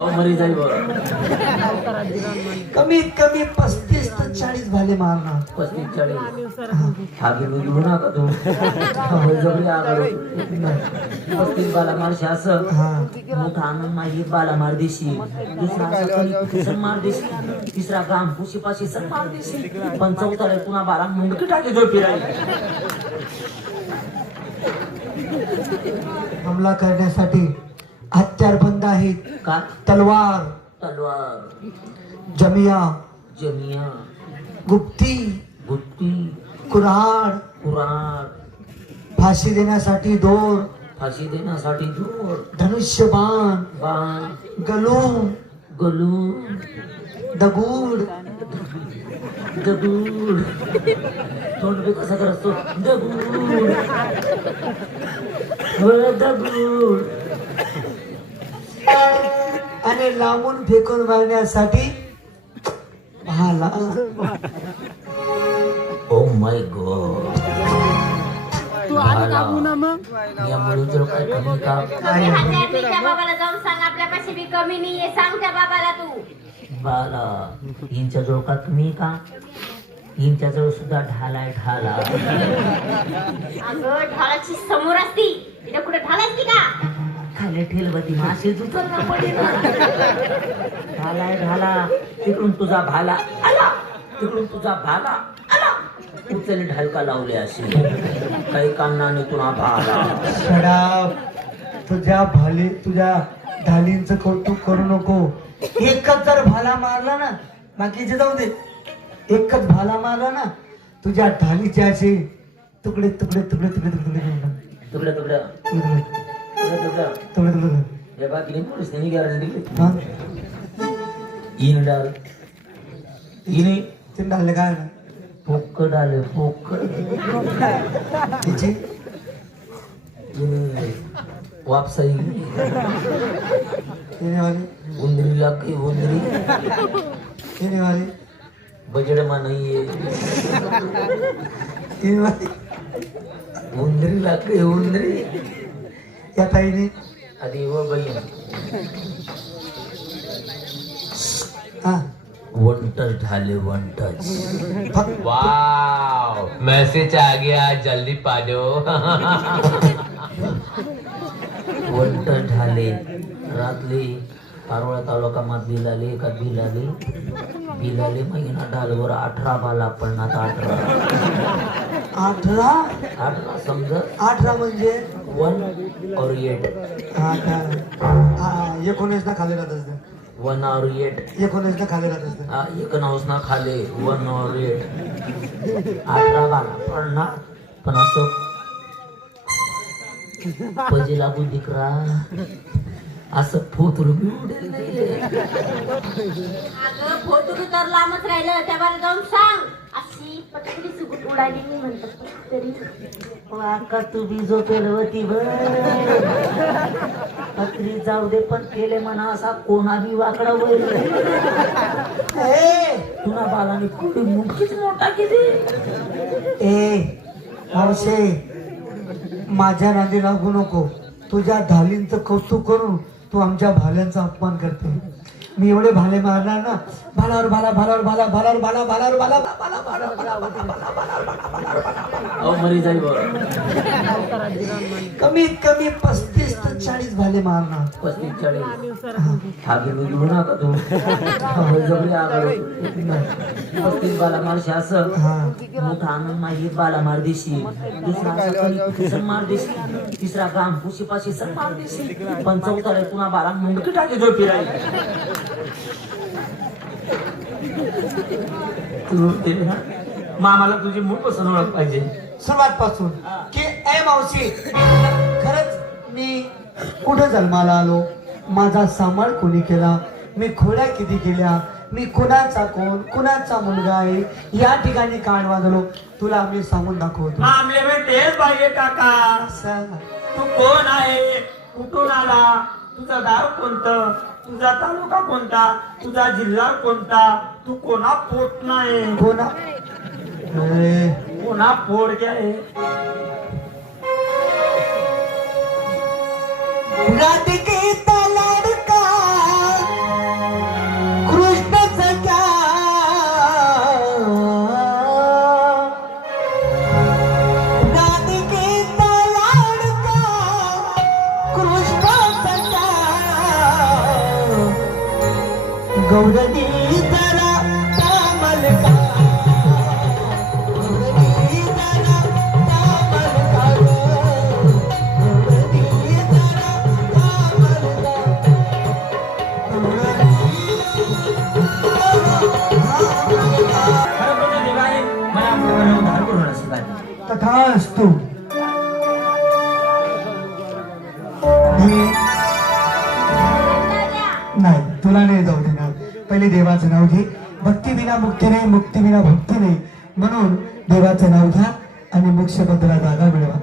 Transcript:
मरी जाईल कमीत कमी 35 ते 40 भाले मारणार. 35-40 आगे घेऊ नका तू जबरी आगार 35 बाला मारशी असं मोठा आनंद नाही. बाला मार देशी दुसरा सण मार देशी तिसरा काम खुशीपाशी सण मार देशी पण चौथा पुन्हा बाला मुंडकी टाके जो फिरायला हमला करण्यासाठी हत्यार बंद आहेत का? तलवार, जमिया, गुप्ती, कुऱ्हाड, फाशी देण्यासाठी दोर, धनुष्यबाण, गलूम, दगूड, तोंड बी कसा करतो दगूड आणि लांबून फेकून मारण्यासाठी भाला. ओ माय गॉड यामुळे जर काय कमी काम त्या बाबाला जाऊन सांग आपल्यापाशी बी कमी नाहीये. सांग त्या बाबाला तू. बाला हिंच्या जवळ का तुम्ही का हिंच्या जवळ सुद्धा ढालाय ढाला. अगं ढालाची समोर असती तिथे कुठे ढाल असती का? खाली ठेलवती मासे उचलना पडेल. ढालाय ढाला तिकडून तुझा भाला आला तिकडून तुझा भाला आला उचल ढालका लावले असे काही कारणाने तुला भाला. तुझ्या ढालींचं कौतुक करू नको. एकच जर भाला मारला ना बाकीचे जाऊ दे. एकच भाला मारला ना तुझ्या ढालीचे असे तुकडे तुकडे तुकडे तुकडे तुकडे तुकडे तुकडे तुकडे तुकडे हे बाकी पोलीस नाही गॅरंटी इन डाल इने ते ढाले काय ना पोक डाले पोक तिची वापसाई येणे वाली उंदरी लागते उंदरी येणे वाली बजेट मा नाहीये येणे वाली उंदरी लागते उंदरी या ताईने आधी व बहीण हा वन टच ढाले वन टच. वाव मैसेज आ गया जल्दी पा दो. वन टच ढाले रातली पारोळा तालुका मा बिलाले का बिलाले महिना ढालवर 18 बाला पडणार. 18 समज 18 म्हणजे 1 और 8 19 ना खाली राहत असते. 1 और 8 19 ना खाली राहत असते. एक नावसना खाले 1 और 8 18 बाला पडणार. पण असं पजे लागू दिकरा असं फोतरू बी उडेल नाही. अगं फोटो बी तर लांबच राहिलं. त्या बाबाला जाऊन सांग अशी पटकरी सुगुट उडाली मी म्हणतात तरी का तू बी झोपेल होती पत्री जाऊ दे पण केले म्हणा असा कोणा बी वाकडा वैल तुला बालाने कुठे मुठीच मोठा केली. मावशे माझ्या नादी लागू नको. तुझ्या ढालींचं कौतुक करून तू आमच्या भाल्यांचा अपमान करते. मी एवढे भाले मारणार ना भालावर भाला भालावर भाला भालावर भाला भालावर भाला भाला भाला भाला भाला भाला भाला मरी जाईल कमीत कमी 35 ते 40 भाले मारणार. 35-40 आगे घेऊ नका तू जबरी आगार 35 बाला मारशी असं मोठा आनंद नाही. बाला मार देशी दुसरा सण मार देशी तिसरा काम खुशीपाशी सण मार देशी पण चौथा पुन्हा बाला मुंडकी टाके जो फिरायला. मामाला तुझी मूळ पसंत ओळख पाहिजे सुरुवात पासून की ए मावशी खरंच मी कुठं जन्माला आलो. माझा सांभाळ कोणी केला. मी खोड्या किती केल्या. मी कुणाचा कोण कुणाचा मुलगा आहे या ठिकाणी कान वाजलो तुला मी सांगून दाखवतो. आमले बेटे बाई काका तू कोण आहे कुठून आला तुझं गाव कोणतं तुझा तालुका कोणता तुझा जिल्हा कोणता तू कोणा पोट नाही कोणा पोट क्या आहे. राधिकेचा लाडका गौरनी जरा कामल का गौरनी जरा कामल का गौरनी जरा कामल का खरं बोलतो देवाने मला आपल्यावर उद्धार करून आशीर्वाद दिले. तथास्तु. नाही तुला नाही जाऊ देणार. पहिले देवाचं नाव घे. भक्ती विना मुक्ती नाही, मुक्ती विना भक्ती नाही. म्हणून देवाचं नाव घ्या आणि मोक्षपत्राला जागा मिळवा.